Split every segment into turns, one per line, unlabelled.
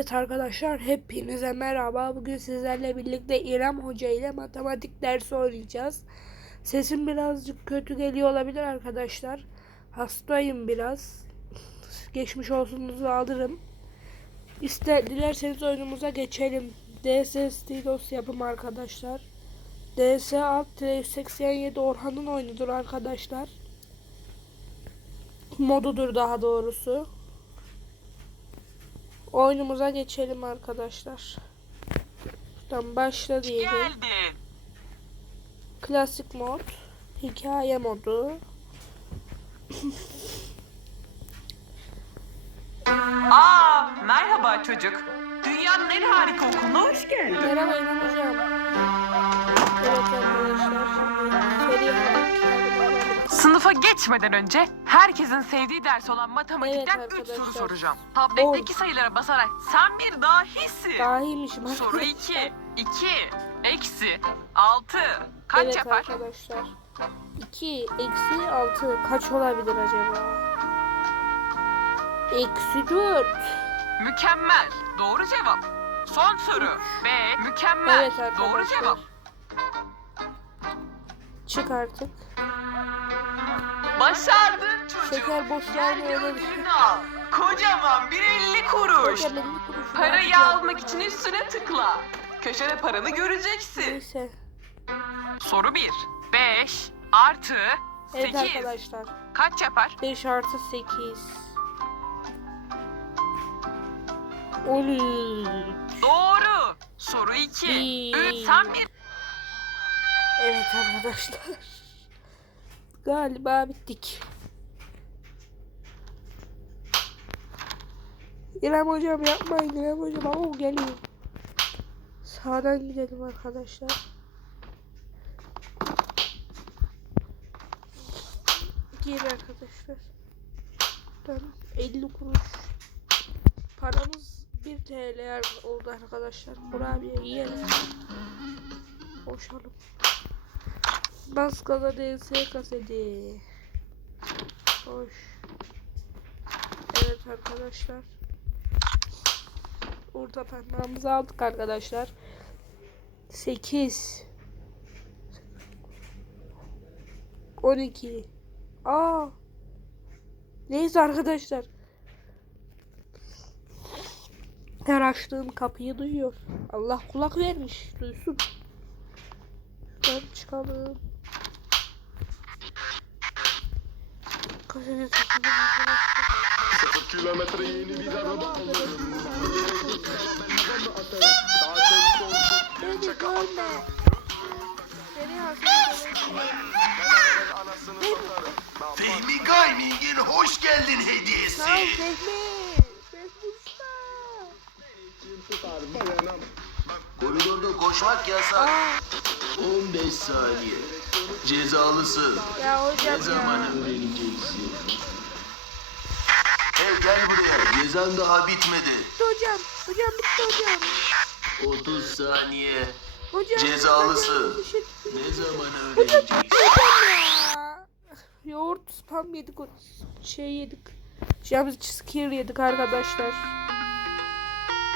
Evet arkadaşlar hepinize merhaba. Bugün sizlerle birlikte İrem Hoca ile matematik dersi oynayacağız. Sesim birazcık kötü geliyor olabilir arkadaşlar. Hastayım biraz. Geçmiş olsunuzu alırım. İster dilerseniz oyunumuza geçelim. DS Stilos yapım arkadaşlar. DS alt 187 Orhan'ın oyunudur arkadaşlar. Modudur daha doğrusu. Oyunumuza geçelim arkadaşlar. Şuradan başla diyelim. Klasik mod. Hikaye modu.
Aa, merhaba çocuk. Dünyanın en harika okuluna hoş geldin.
Merhaba Hocam. Evet arkadaşlar şimdi
Sınıfa geçmeden önce herkesin sevdiği ders olan matematikten
Evet
3 soru
arkadaşlar.
soracağım. Tabletteki sayılara basarak sen bir dahisin.
Dahiymişim
Soru
arkadaşlar.
2. 2. Eksi. 6. Kaç
evet
yapar?
arkadaşlar. 2 eksi 6 kaç olabilir acaba? Eksi 4.
Mükemmel. Doğru cevap. Son soru. B. Mükemmel.
Evet arkadaşlar.
Doğru cevap.
Çık artık.
Başardın çocuk.
Şeker boş verme
Gel ödülünü al. Kocaman bir 50 kuruş.
Şeker elli
Parayı almak için üstüne tıkla. Köşede paranı göreceksin.
Neyse.
Soru 1. 5 artı
Evet
8
arkadaşlar.
kaç yapar?
5 artı 8. 13.
Doğru. Soru 2.
Bir.
3 sen bir.
Evet arkadaşlar. Galiba bittik. İrem hocam yapmayın İrem hocam. Oo geliyor. Sağdan gidelim arkadaşlar. Gir arkadaşlar. Tamam. 50 kuruş. Paramız 1 TL oldu arkadaşlar. Kurabiye yiyelim. Boşalım. Bas gaza DS kaseti. Hoş. Evet arkadaşlar. Orta parmağımızı aldık arkadaşlar. 8 12 Aa Neyse arkadaşlar. Her açtığım kapıyı duyuyor. Allah kulak vermiş. Duysun. Şuradan çıkalım. Takalım arkadaşlar.
Sıfır kilometre yeni bir araba alırım.
Beni görme.
Fehmi Gaming'in hoş geldin hediyesi.
Sağ ol Fehmi.
Koridorda koşmak yasak.
Aa,
15 saniye. Cezalısın.
ya
Ne
hocam
zaman
ya.
öğreneceksin? Hey gel buraya. Cezan daha bitmedi.
Bitti hocam. Hocam bitti hocam.
30 saniye.
Hocam.
Cezalısın.
hocam, şey-
Ne zaman öğreneceksin?
Yoğurt spam yedik. o Şey yedik. James cheesecake yedik arkadaşlar.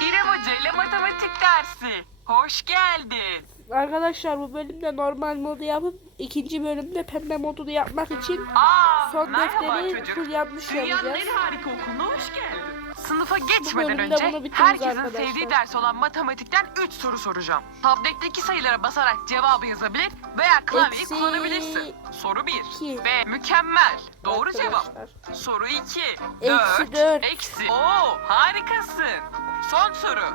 İrem Hoca ile matematik dersi. Hoş geldin.
Arkadaşlar bu bölümde normal modu yapıp ikinci bölümde pembe modunu yapmak için
Aa,
son defteri full yapmış
Dünyanın en harika okuluna hoş geldin. Sınıfa geçmeden
bölümde
önce
bitiririz
herkesin
arkadaşlar.
sevdiği ders olan matematikten 3 soru soracağım. Tabletteki sayılara basarak cevabı yazabilir veya klavyeyi
Eksi
kullanabilirsin. Soru 1.
iki.
B. Mükemmel. Doğru cevap.
Arkadaşlar.
Soru 2.
Eksi
4.
dört.
Eksi. Oo harikasın. Son soru.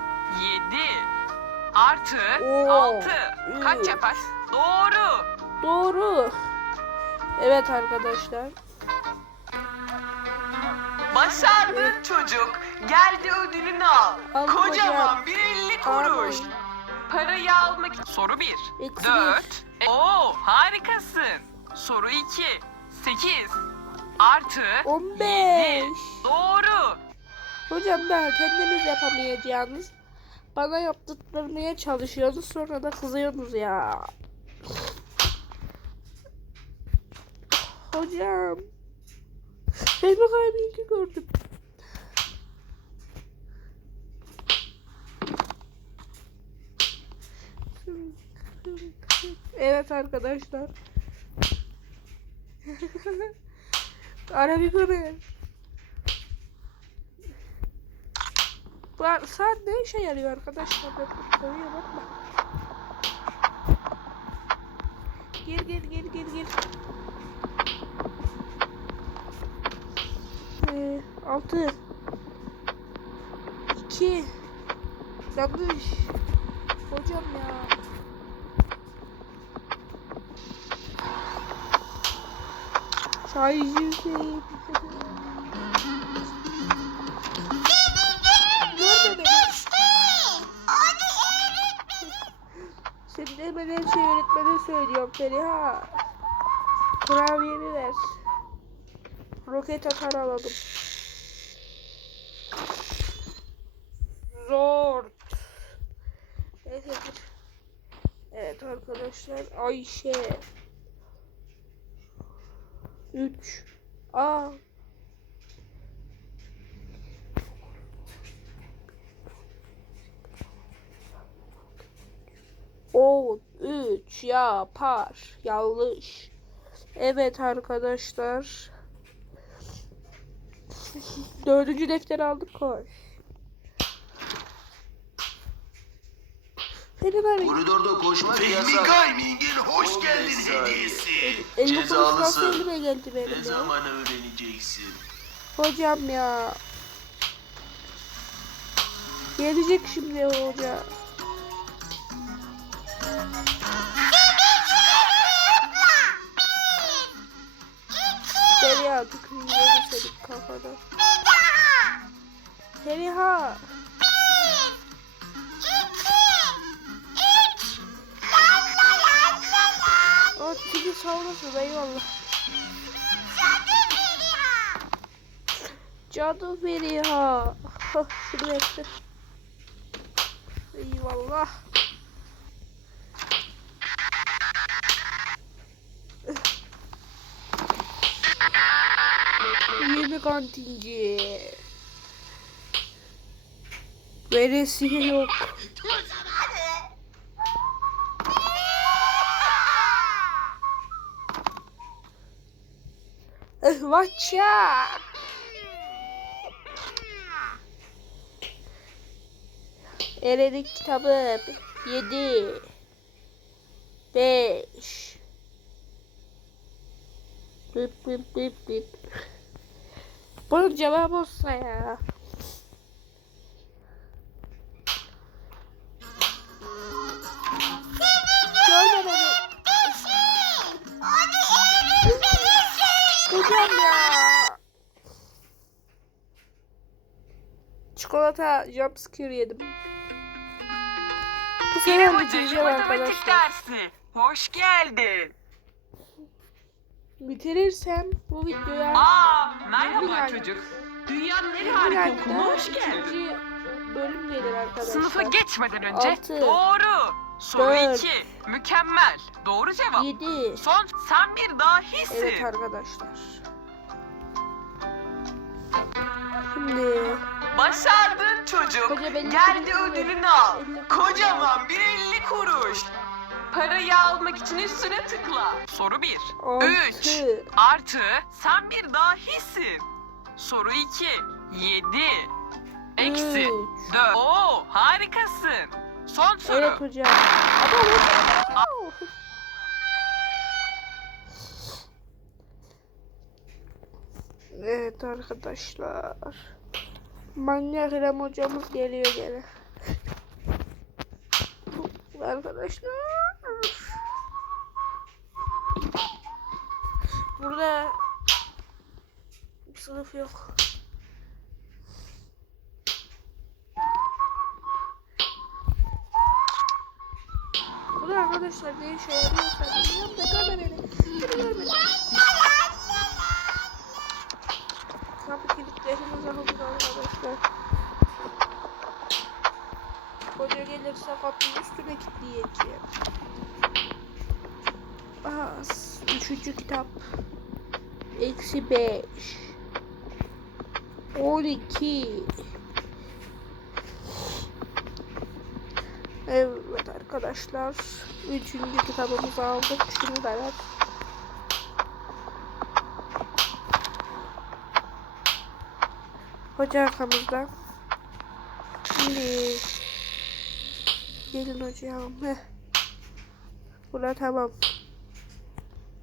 7. Artı
Oo,
6. Kaç yapar? Doğru.
Doğru. Evet arkadaşlar.
Başardın çocuk. Geldi ödülünü al.
Al
Kocaman
hocam.
bir 50
Al
kuruş. Parayı almak için. Soru 1.
Eksi
4. Oo harikasın. Soru 2. 8. Artı
15.
7. Doğru.
Hocam daha kendiniz yapamayacağınız bana yaptıklarına çalışıyorsunuz sonra da kızıyorsunuz ya. Hocam. Elma kaybını gördüm. Evet arkadaşlar. Arabik Ömer. Bu saat ne işe yarıyor arkadaşlar? Ben soruyor bakma. Gir gir gir gir gir. Ee, altı. İki. Yanlış. Hocam ya. Çaycı Hüseyin. Söylüyorum Feriha. Kurabiyemi ver. Roket atar alalım. Zor. Neyse. Evet arkadaşlar Ayşe. 3 A O 3 yapar. Yanlış. Evet arkadaşlar. Dördüncü defteri aldık koy. Benim abi.
Koridorda koşmak
Fehmi
yasak.
Gaming'in
hoş
15
geldin hediyesi.
50 kuruş
Cezalısın.
kalsın bile geldi benim
Ne zaman öğreneceksin?
Hocam ya. Gelecek şimdi hoca. Feriha tükürüğünü senin kafana. Feriha. O tiki savunasın eyvallah. Canım Feriha. Hah, Şunu yaptı. Eyvallah. Yeni kantinci. Veresiye yok. Ihvatça. Eredik kitabı 7 5 Bip bip bip bip Bunun cevabı olsa ya Hocam ya Çikolata jumpscare yedim. Bu sefer
matematik
arkadaşlar.
dersi. Hoş geldin.
Bitirirsem bu videoya
Aa, merhaba çocuk. Dünyanın en harika okuluna hoş geldin.
bölüm gelir arkadaşlar.
Sınıfa geçmeden önce
Altı.
doğru. Soru
Dört.
2. Mükemmel. Doğru cevap.
7
Son sen bir dahisin.
Evet arkadaşlar. Şimdi
Başardın çocuk. Geldi ödülünü al.
Elli.
Kocaman bir 50 kuruş. Parayı almak için üstüne tıkla. Soru 1.
Altı.
3. Artı sen bir dahisin. Soru 2. 7. Eksi
Üç.
4. Oo harikasın. Son soru.
evet hocam. Ama hocam. Evet arkadaşlar. Manyak İrem hocamız geliyor gene. Arkadaşlar. Burada sınıf yok. Bu da arkadaşlar ne işe yarıyorsa bilmiyorum da görme beni. Beni görme. Kapı kilitlerimiz alındı arkadaşlar. Hoca gelirse kapının üstüne kilitleyeceğim. Aa, s- üçüncü kitap. Eksi beş. On iki. Evet arkadaşlar. Üçüncü kitabımızı aldık. Şimdi evet. Hoca arkamızda. Şimdi gelin hocam. Heh. Buna tamam.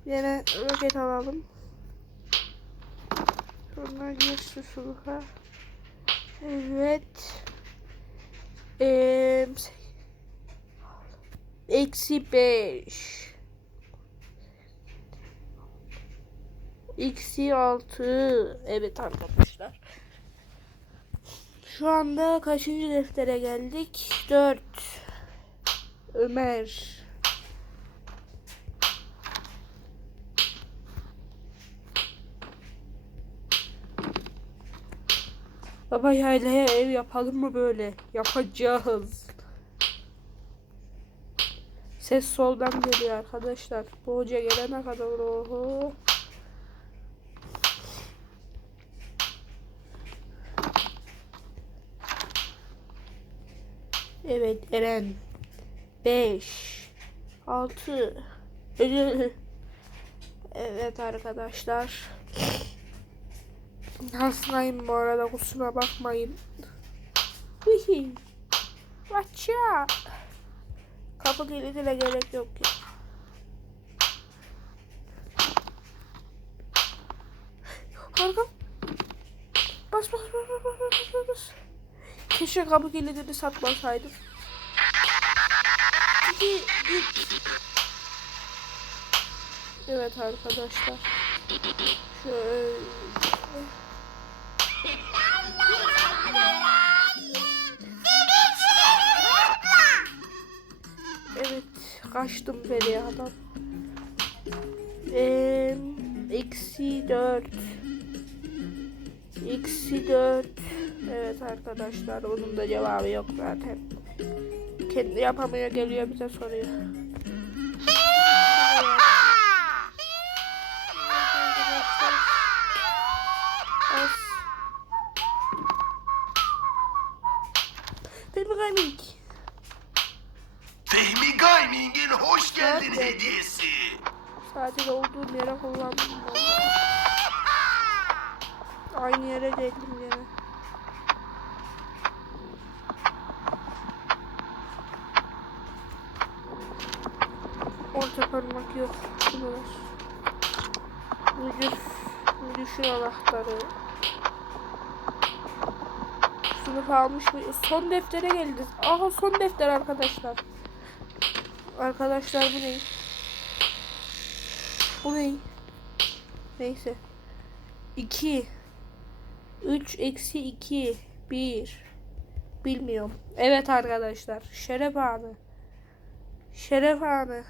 Yine roket alalım. Sonra gir susuluğa. Evet. Eee Eksi 5. Eksi 6. Evet arkadaşlar. Şu anda kaçıncı deftere geldik? 4. Ömer. Baba yaylaya ev yapalım mı böyle? Yapacağız. Ses soldan geliyor arkadaşlar. Bu hoca gelene kadar oho. Evet Eren. 5 6 Evet arkadaşlar. Hastayım bu arada kusura bakmayın. Hihi. Watch out. Kapı kilidine gerek yok. Kanka. Bas bas bas bas bas bas bas bas. Keşke kapı kilidini satmasaydım. Git git. Evet arkadaşlar. Şöyle. Evet, kaçtım Feriha'dan. Eee, eksi dört. Eksi dört. Evet arkadaşlar, onun da cevabı yok zaten. Kendi yapamıyor, geliyor bize soruyor. As. Benim gaming.
Fehmi Gaming'in hoş geldin
Nerede?
hediyesi.
Sadece olduğum yere kullandım. vallahi. Aynı yere geldim gene. Orta parmak yok. Ver. Müdür, müdür anahtarı. Sınıf almış mı? Son deftere geldiniz. Aha son defter arkadaşlar. Arkadaşlar bu ne? Bu ne? Neyse. 2 3 eksi 2 1 Bilmiyorum. Evet arkadaşlar. Şeref anı. Şeref anı.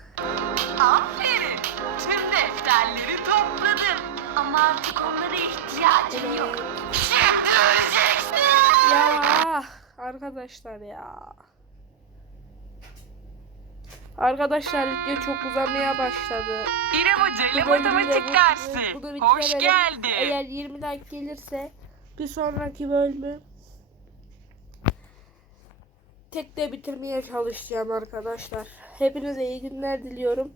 Aferin. Tüm defterleri topladın.
Ama artık onlara ihtiyacım yok.
Evet.
Şimdi öleceksin.
Ya arkadaşlar ya. Arkadaşlar video çok uzamaya başladı.
İrem Hoca ile matematik dersi. Hoş geldin.
Eğer 20 like gelirse bir sonraki bölümü tek de bitirmeye çalışacağım arkadaşlar. Hepinize iyi günler diliyorum.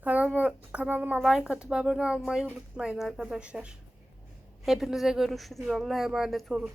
Kanalıma, kanalıma like atıp abone olmayı unutmayın arkadaşlar. Hepinize görüşürüz. Allah'a emanet olun.